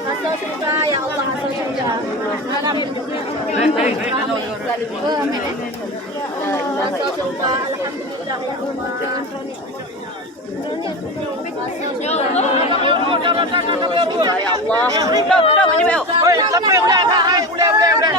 Masuk surga ya Allah, masuk surga. Masuk surga, alhamdulillah ya Allah. Ya Allah.